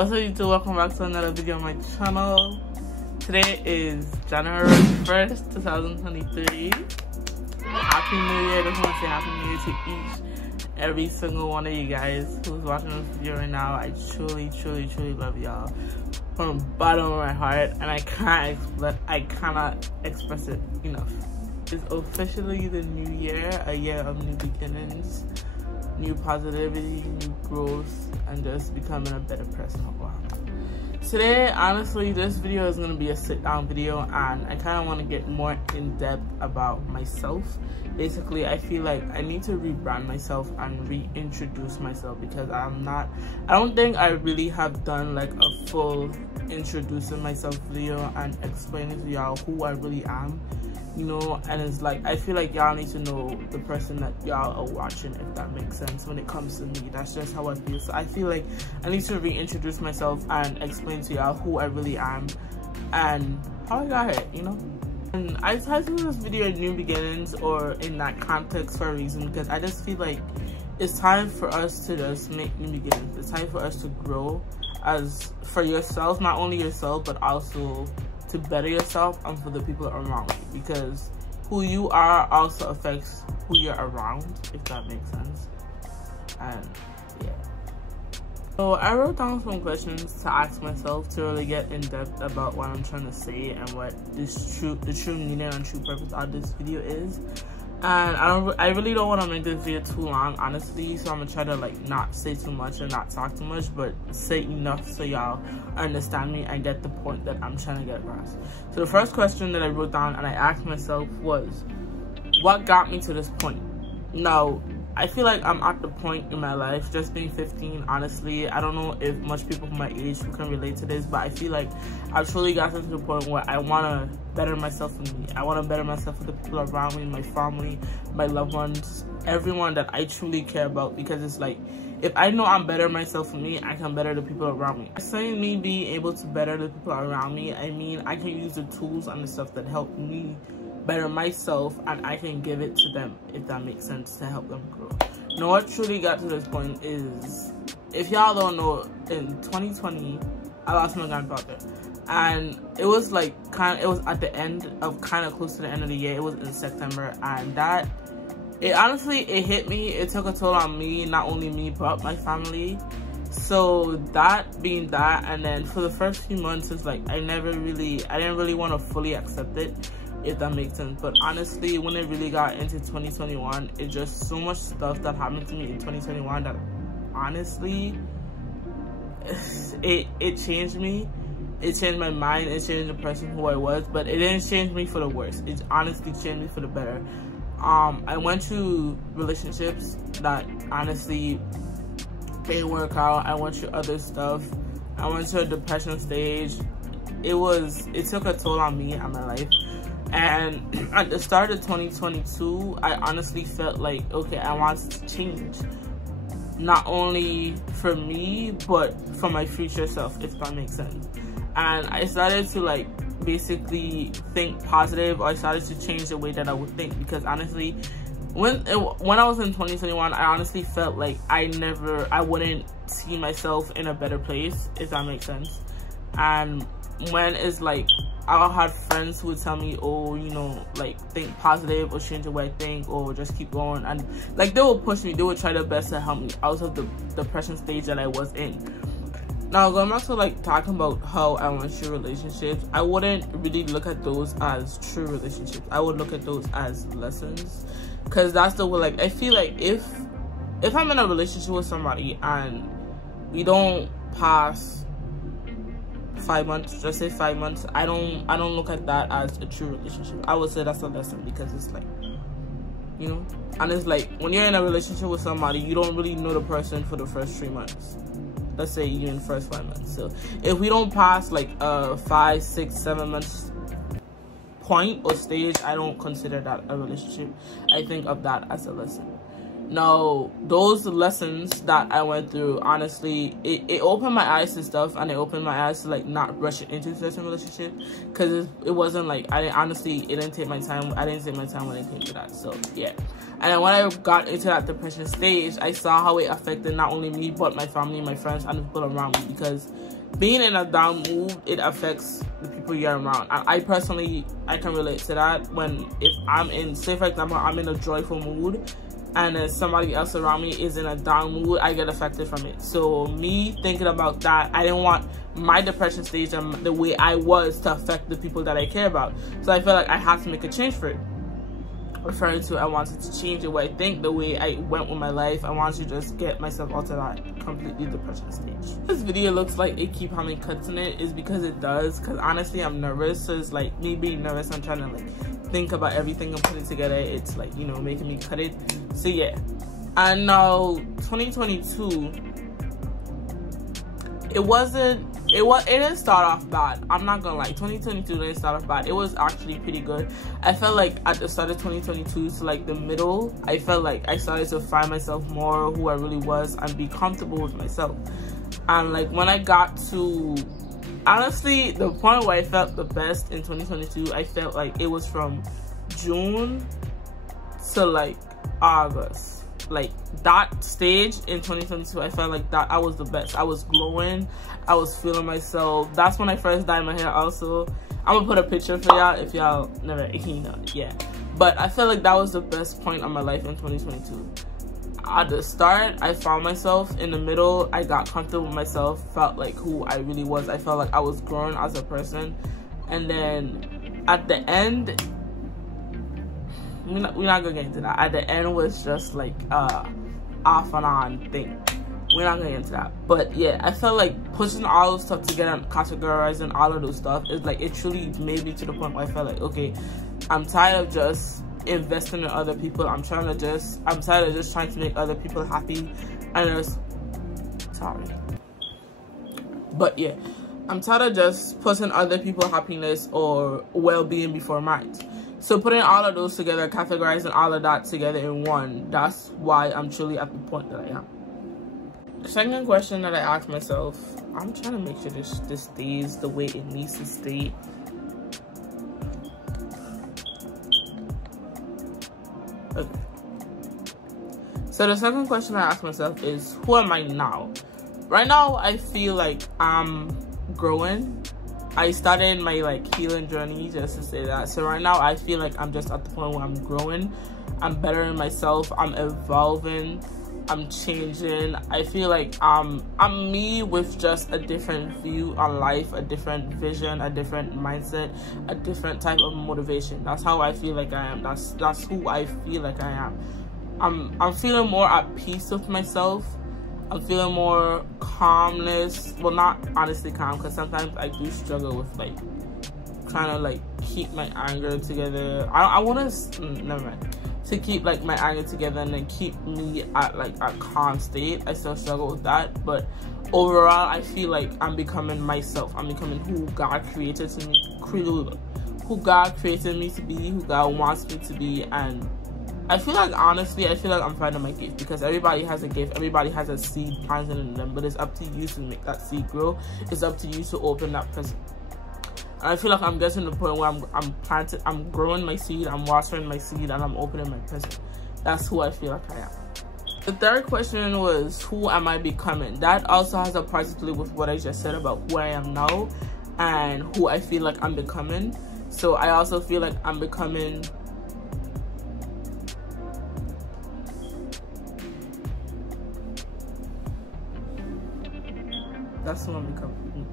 What's up YouTube, welcome back to another video on my channel. Today is January 1st, 2023. Happy New Year. I just want to say Happy New Year to each every single one of you guys who's watching this video right now. I truly love y'all from the bottom of my heart, and I cannot express it enough. It's officially the new year, a year of new beginnings, new positivity, new growth, and just becoming a better person overall. Today, honestly, this video is going to be a sit-down video, and I kind of want to get more in-depth about myself. Basically, I feel like I need to rebrand myself and reintroduce myself, because I don't think I really have done like a full introducing myself video and explaining to y'all who I really am. You know, and it's like I feel like y'all need to know the person that y'all are watching, if that makes sense. When it comes to me, that's just how I feel. So I feel like I need to reintroduce myself and explain to y'all who I really am and how I got here, you know. And I titled this video New Beginnings, or in that context, for a reason, because I just feel like it's time for us to just make new beginnings. It's time for us to grow as for yourself, not only yourself but also to better yourself and for the people around you, because who you are also affects who you're around, if that makes sense. And yeah, so I wrote down some questions to ask myself to really get in depth about what I'm trying to say and what the true meaning and true purpose of this video is. And I really don't want to make this video too long, honestly, so I'm gonna try to like not say too much and not talk too much, but say enough so y'all understand me and get the point that I'm trying to get across. So the first question that I wrote down and I asked myself was, what got me to this point? Now, I feel like I'm at the point in my life, just being 15, honestly, I don't know if much people my age who can relate to this, but I feel like I've truly gotten to the point where I want to better myself for me. I want to better myself for the people around me, my family, my loved ones, everyone that I truly care about, because it's like, if I know I'm better myself for me, I can better the people around me. Saying me being able to better the people around me, I mean, I can use the tools and the stuff that help me better myself, and I can give it to them, if that makes sense, to help them grow. You know what truly got to this point is, if y'all don't know, in 2020 I lost my grandfather, and it was like it was at the end of close to the end of the year. It was in September, and it honestly hit me. It took a toll on me, not only me but my family. So that being that, and then for the first few months, it's like I didn't really want to fully accept it, if that makes sense. But honestly, when it really got into 2021, it's just so much stuff that happened to me in 2021 that honestly it changed me. It changed my mind, it changed the person who I was, but it didn't change me for the worse. It honestly changed me for the better. I went through relationships that honestly didn't work out. I went through other stuff. I went to a depression stage. It took a toll on me and my life. And at the start of 2022, I honestly felt like, okay, I want to change. Not only for me, but for my future self, if that makes sense. And I started to like basically think positive, or I started to change the way that I would think, because honestly, when I was in 2021, I honestly felt like I wouldn't see myself in a better place, if that makes sense. And when it's like, I had friends who would tell me, oh, you know, like, think positive or change the way I think or just keep going, and like they would push me, they would try their best to help me out of the depression stage that I was in. Now, going back to like talking about how I went through relationships, I wouldn't really look at those as true relationships. I would look at those as lessons, because that's the way, like, I feel like if I'm in a relationship with somebody and we don't pass 5 months, just say 5 months, I don't look at that as a true relationship. I would say that's a lesson, because it's like, you know, and it's like when you're in a relationship with somebody, you don't really know the person for the first 3 months. Let's say you're in the first 5 months. So if we don't pass like 5, 6, 7 months point or stage, I don't consider that a relationship. I think of that as a lesson. Now, those lessons that I went through, honestly, it opened my eyes to stuff, and it opened my eyes to like not rush into certain relationship, because it wasn't like, it didn't take my time. I didn't take my time when it came to that. So yeah, And then when I got into that depression stage, I saw how it affected not only me, but my family, my friends, and the people around me. Because being in a down mood, it affects the people you're around. And I personally, I can relate to that. If I'm in, say for example, I'm in a joyful mood, and then somebody else around me is in a down mood, I get affected from it. So me thinking about that, I didn't want my depression stage and the way I was to affect the people that I care about. So I felt like I had to make a change for it. Referring to, I wanted to change the way I think, the way I went with my life. I wanted to just get myself out of that completely depression stage. This video looks like it keep having cuts in it is because it does, because honestly I'm nervous. So it's like me being nervous, I'm trying to like think about everything and put it together. It's like, you know, making me cut it. So yeah. And now 2022, it didn't start off bad. I'm not gonna lie, 2022 didn't start off bad. It was actually pretty good. I felt like at the start of 2022 to like the middle, I felt like I started to find myself more who I really was and be comfortable with myself. And like when I got to, honestly, the point where I felt the best in 2022, I felt like it was from June to like August. Like that stage in 2022, I felt like that I was the best. I was glowing, I was feeling myself. That's when I first dyed my hair also. I'm gonna put a picture for y'all if y'all never, you know, yeah. But I feel like that was the best point of my life in 2022. At the start, I found myself. In the middle, I got comfortable with myself, felt like who I really was. I felt like I was growing as a person. And then at the end, we're not gonna get into that. At the end was just like off and on thing. We're not gonna get into that. But yeah, I felt like pushing all those stuff together and categorizing all of those stuff is like, it truly made me to the point where I felt like, okay, I'm tired of just investing in other people. I'm tired of just trying to make other people happy. And sorry. But yeah, I'm tired of just putting other people's happiness or well-being before mine. So putting all of those together, categorizing all of that together in one, that's why I'm truly at the point that I am. The second question that I asked myself, I'm trying to make sure this stays the way it needs to stay. Okay. So the second question I asked myself is, who am I now? Right now, I feel like I'm growing. I started my like healing journey, just to say that. So right now I feel like I'm just at the point where I'm growing, I'm bettering myself, I'm evolving, I'm changing. I feel like I'm me with just a different view on life, a different vision, a different mindset, a different type of motivation. That's how I feel like I am. That's who I feel like I am. I'm feeling more at peace with myself. I'm feeling more calmness. Well, not honestly calm, because sometimes I do struggle with like trying to like keep my anger together. I want to, never mind, to keep like my anger together and then keep me at like a calm state. I still struggle with that, but overall I feel like I'm becoming myself. I'm becoming who God created to me, who God created me to be, who God wants me to be. And I feel like, honestly, I feel like I'm finding my gift, because everybody has a gift, everybody has a seed planted in them, but it's up to you to make that seed grow. It's up to you to open that present. And I feel like I'm getting to the point where I'm growing my seed, I'm watering my seed, and I'm opening my present. That's who I feel like I am. The third question was, who am I becoming? That also has a part to play with what I just said about who I am now and who I feel like I'm becoming. So I also feel like I'm becoming that's who I'm becoming.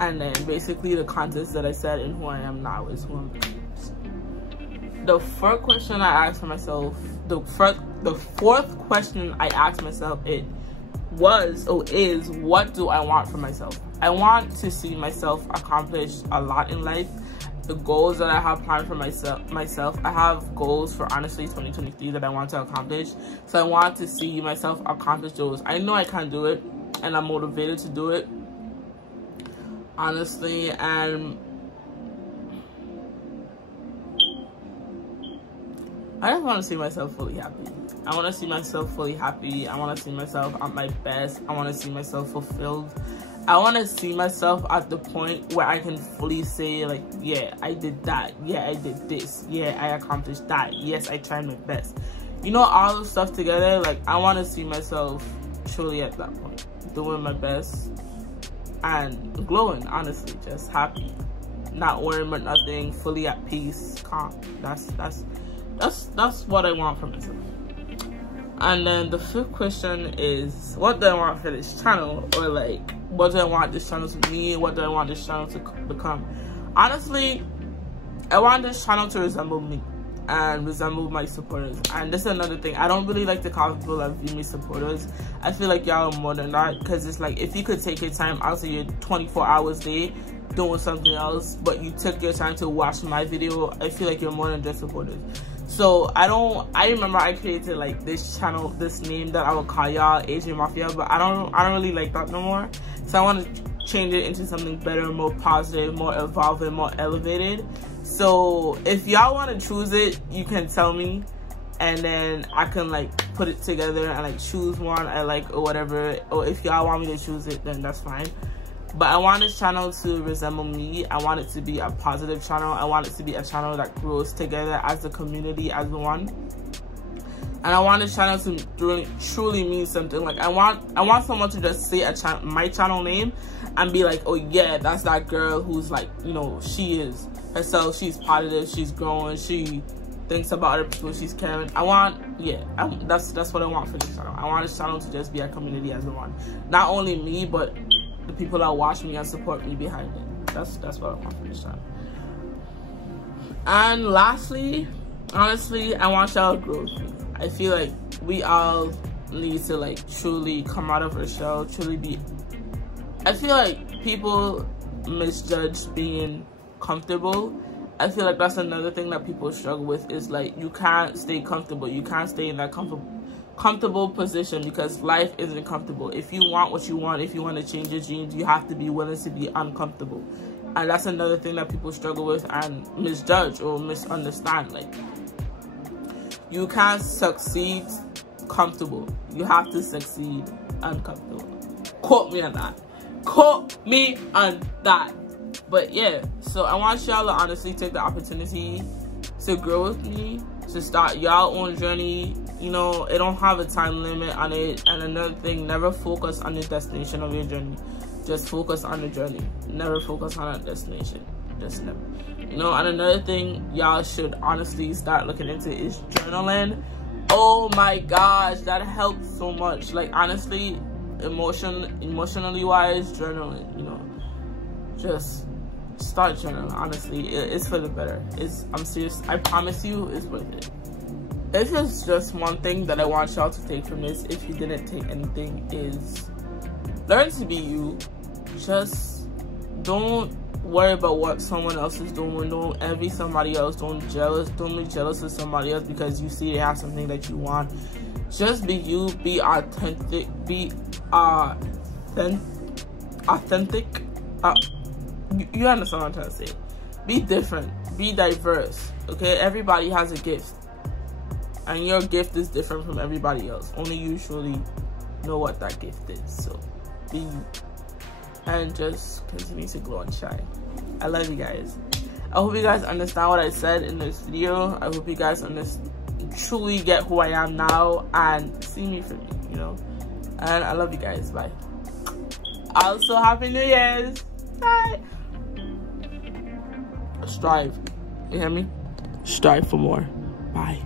And then basically the context that I said in who I am now is who I'm becoming. The fourth question I asked myself, the fourth question I asked myself, it was or is, what do I want for myself? I want to see myself accomplish a lot in life. The goals that I have planned for myself, I have goals for honestly 2023 that I want to accomplish. So I want to see myself accomplish those. I know I can do it, and I'm motivated to do it, honestly. And I just want to see myself fully happy. I want to see myself fully happy. I want to see myself at my best. I want to see myself fulfilled. I want to see myself at the point where I can fully say, like, yeah, I did that. Yeah, I did this. Yeah, I accomplished that. Yes, I tried my best. you know, all the stuff together, like I want to see myself truly at that point, doing my best and glowing, honestly, just happy, not worrying about nothing, fully at peace, calm. That's what I want from myself. And then the fifth question is, what do I want for this channel? Or like, what do I want this channel to be? What do I want this channel to become? Honestly, I want this channel to resemble me and resemble my supporters. And this is another thing, I don't really like to call people that view me supporters. I feel like y'all are more than that, because it's like, if you could take your time out of your 24 hours a day doing something else, but you took your time to watch my video, I feel like you're more than just supporters. So I remember I created like this channel, this name that I would call y'all AJ Mafia, but I don't really like that no more. So I want to change it into something better, more positive, more evolving, more elevated. So if y'all want to choose it, you can tell me, and then I can like put it together and like choose one I like or whatever. Or if y'all want me to choose it, then that's fine. But I want this channel to resemble me. I want it to be a positive channel. I want it to be a channel that grows together as a community, as one. And I want this channel to truly mean something. Like I want someone to just say my channel name and be like, oh yeah, that's that girl who's like, you know, she is herself, she's positive, she's growing, she thinks about other people, she's caring. That's what I want for this channel. I want this channel to just be a community as one. Not only me, but the people that watch me and support me behind it. That's what I want for this channel. And lastly, honestly, I want y'all to grow with me. I feel like we all need to like truly come out of our shell, truly be. I feel like people misjudge being comfortable. I feel like that's another thing that people struggle with, is like you can't stay comfortable. You can't stay in that comfortable position, because life isn't comfortable. If you want what you want, if you want to change your dreams, you have to be willing to be uncomfortable. And that's another thing that people struggle with and misjudge or misunderstand. Like, you can't succeed comfortable. You have to succeed uncomfortable. Quote me on that. Quote me on that. But yeah, so I want y'all to honestly take the opportunity to grow with me, to start y'all own journey. You know, it don't have a time limit on it. And another thing, never focus on the destination of your journey. Just focus on the journey. Never focus on a destination. Just never. You know, and another thing y'all should honestly start looking into is journaling. Oh my gosh, that helps so much. Like, honestly, emotionally wise, journaling, you know, just start journaling. Honestly, it's for the better. I'm serious, I promise you, it's worth it. If it's just one thing that I want y'all to take from this, if you didn't take anything, is learn to be you. Just don't worry about what someone else is doing. Don't envy somebody else. Don't be jealous of somebody else because you see they have something that you want. Just be you. Be authentic. Be authentic. You understand what I'm trying to say. Be different. Be diverse. Okay, everybody has a gift, and your gift is different from everybody else. Only you truly know what that gift is. So be you, and just continue to glow and shine. I love you guys. I hope you guys understand what I said in this video. I hope you guys truly get who I am now and see me for me, you know. And I love you guys. Bye. Also, Happy New Year's. Bye. Strive. You hear me? Strive for more. Bye.